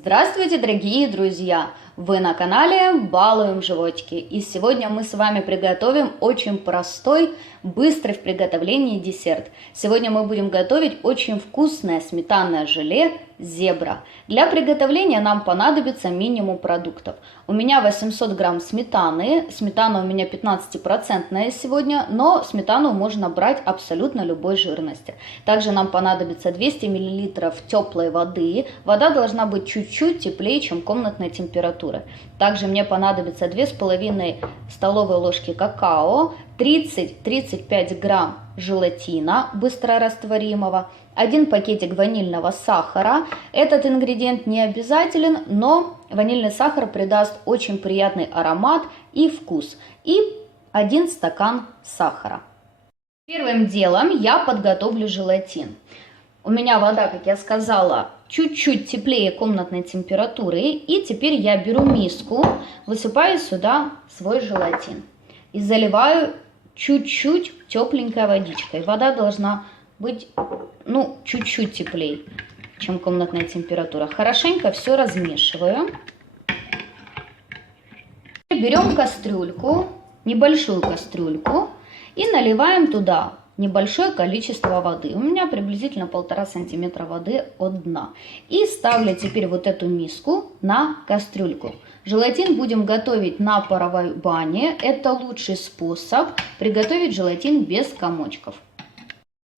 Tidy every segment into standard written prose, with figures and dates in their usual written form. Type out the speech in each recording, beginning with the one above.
Здравствуйте, дорогие друзья! Вы на канале Балуем Животики. И сегодня мы с вами приготовим очень простой, быстрый в приготовлении десерт. Сегодня мы будем готовить очень вкусное сметанное желе «Зебра». Для приготовления нам понадобится минимум продуктов. У меня 800 грамм сметаны. Сметана у меня 15% сегодня, но сметану можно брать абсолютно любой жирности. Также нам понадобится 200 мл теплой воды. Вода должна быть чуть-чуть теплее, чем комнатной температуры. Также мне понадобится 2,5 столовые ложки какао, 30-35 грамм желатина быстрорастворимого, 1 пакетик ванильного сахара. Этот ингредиент не обязателен, но ванильный сахар придаст очень приятный аромат и вкус. И 1 стакан сахара. Первым делом я подготовлю желатин. У меня вода, как я сказала, чуть-чуть теплее комнатной температуры. И теперь я беру миску, высыпаю сюда свой желатин и заливаю чуть-чуть тепленькой водичкой. Вода должна быть, чуть-чуть теплее, чем комнатная температура. Хорошенько все размешиваю. Берем кастрюльку, небольшую кастрюльку, и наливаем туда небольшое количество воды. У меня приблизительно 1,5 сантиметра воды от дна. И ставлю теперь вот эту миску на кастрюльку. Желатин будем готовить на паровой бане. Это лучший способ приготовить желатин без комочков.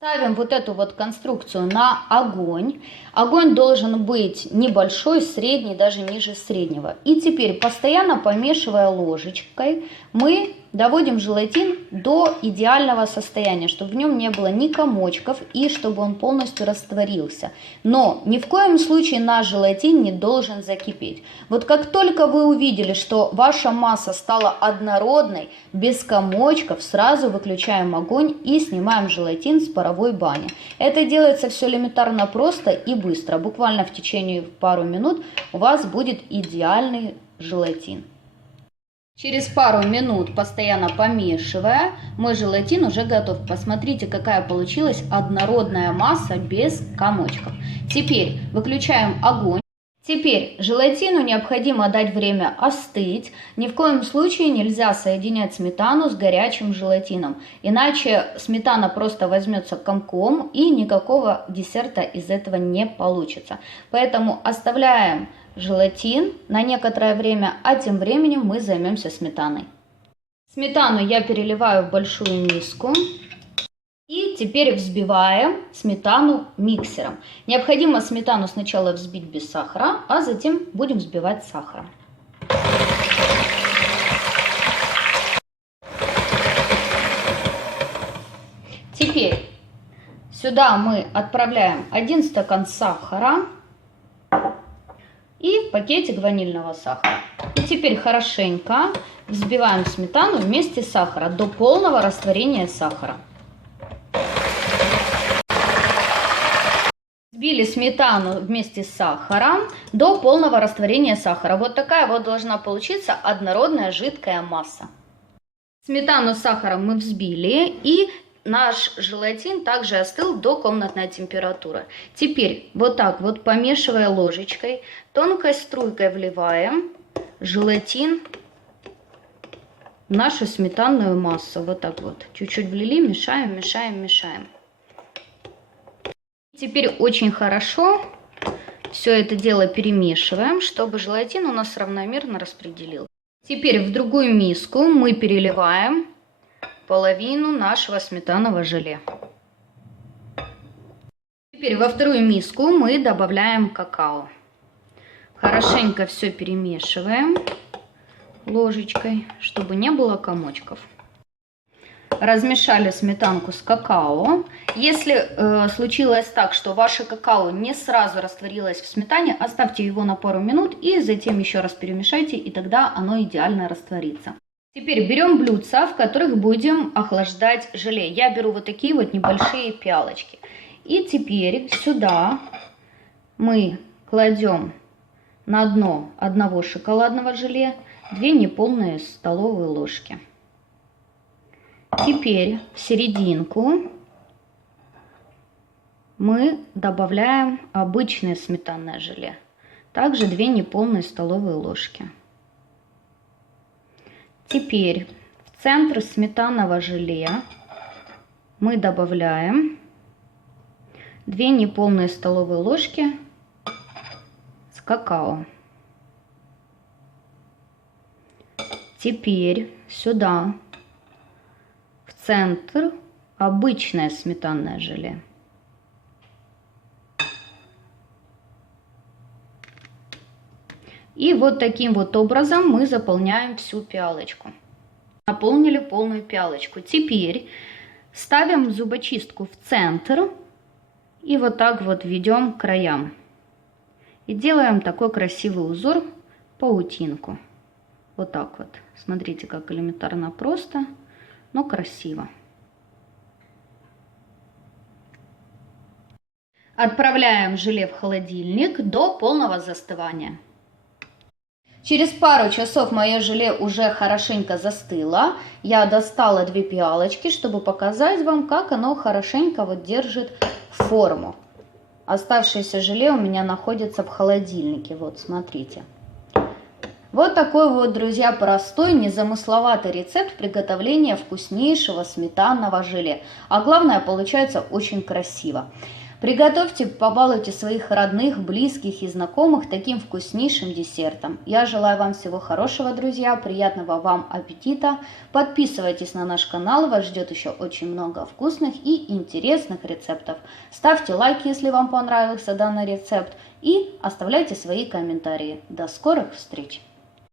Ставим вот эту вот конструкцию на огонь. Огонь должен быть небольшой, средний, даже ниже среднего. И теперь, постоянно помешивая ложечкой, мы доводим желатин до идеального состояния, чтобы в нем не было ни комочков и чтобы он полностью растворился. Но ни в коем случае наш желатин не должен закипеть. Вот как только вы увидели, что ваша масса стала однородной, без комочков, сразу выключаем огонь и снимаем желатин с паровой бани. Это делается все элементарно просто и быстро. Буквально в течение пару минут у вас будет идеальный желатин. Через пару минут, постоянно помешивая, мой желатин уже готов. Посмотрите, какая получилась однородная масса без комочков. Теперь выключаем огонь. Теперь желатину необходимо дать время остыть. Ни в коем случае нельзя соединять сметану с горячим желатином. Иначе сметана просто возьмется комком и никакого десерта из этого не получится. Поэтому оставляем желатин на некоторое время, а тем временем мы займемся сметаной. Сметану я переливаю в большую миску. И теперь взбиваем сметану миксером. Необходимо сметану сначала взбить без сахара, а затем будем взбивать сахаром. Теперь сюда мы отправляем 1 стакан сахара и пакетик ванильного сахара. И теперь хорошенько взбиваем сметану вместе с сахаром до полного растворения сахара. Взбили сметану вместе с сахаром до полного растворения сахара. Вот такая вот должна получиться однородная жидкая масса. Сметану с сахаром мы взбили, и наш желатин также остыл до комнатной температуры. Теперь вот так вот, помешивая ложечкой, тонкой струйкой вливаем желатин в нашу сметанную массу. Вот так вот. Чуть-чуть влили, мешаем, мешаем, мешаем. Теперь очень хорошо все это дело перемешиваем, чтобы желатин у нас равномерно распределил. Теперь в другую миску мы переливаем половину нашего сметанного желе. Теперь во вторую миску мы добавляем какао. Хорошенько все перемешиваем ложечкой, чтобы не было комочков. Размешали сметанку с какао. Если случилось так, что ваше какао не сразу растворилось в сметане, оставьте его на пару минут и затем еще раз перемешайте, и тогда оно идеально растворится. Теперь берем блюдца, в которых будем охлаждать желе. Я беру вот такие вот небольшие пиалочки. И теперь сюда мы кладем на дно одного шоколадного желе 2 неполные столовые ложки. Теперь в серединку мы добавляем обычное сметанное желе. Также 2 неполные столовые ложки. Теперь в центр сметанного желе мы добавляем 2 неполные столовые ложки с какао. Теперь сюда в центр обычное сметанное желе. И вот таким вот образом мы заполняем всю пиалочку. Наполнили полную пиалочку. Теперь ставим зубочистку в центр и вот так вот ведем к краям. И делаем такой красивый узор, паутинку. Вот так вот. Смотрите, как элементарно просто, но красиво. Отправляем желе в холодильник до полного застывания. Через пару часов мое желе уже хорошенько застыло. Я достала 2 пиалочки, чтобы показать вам, как оно хорошенько вот держит форму. Оставшееся желе у меня находится в холодильнике. Вот, смотрите. Вот такой вот, друзья, простой, незамысловатый рецепт приготовления вкуснейшего сметанного желе. А главное, получается очень красиво. Приготовьте, побалуйте своих родных, близких и знакомых таким вкуснейшим десертом. Я желаю вам всего хорошего, друзья, приятного вам аппетита. Подписывайтесь на наш канал, вас ждет еще очень много вкусных и интересных рецептов. Ставьте лайк, если вам понравился данный рецепт, и оставляйте свои комментарии. До скорых встреч!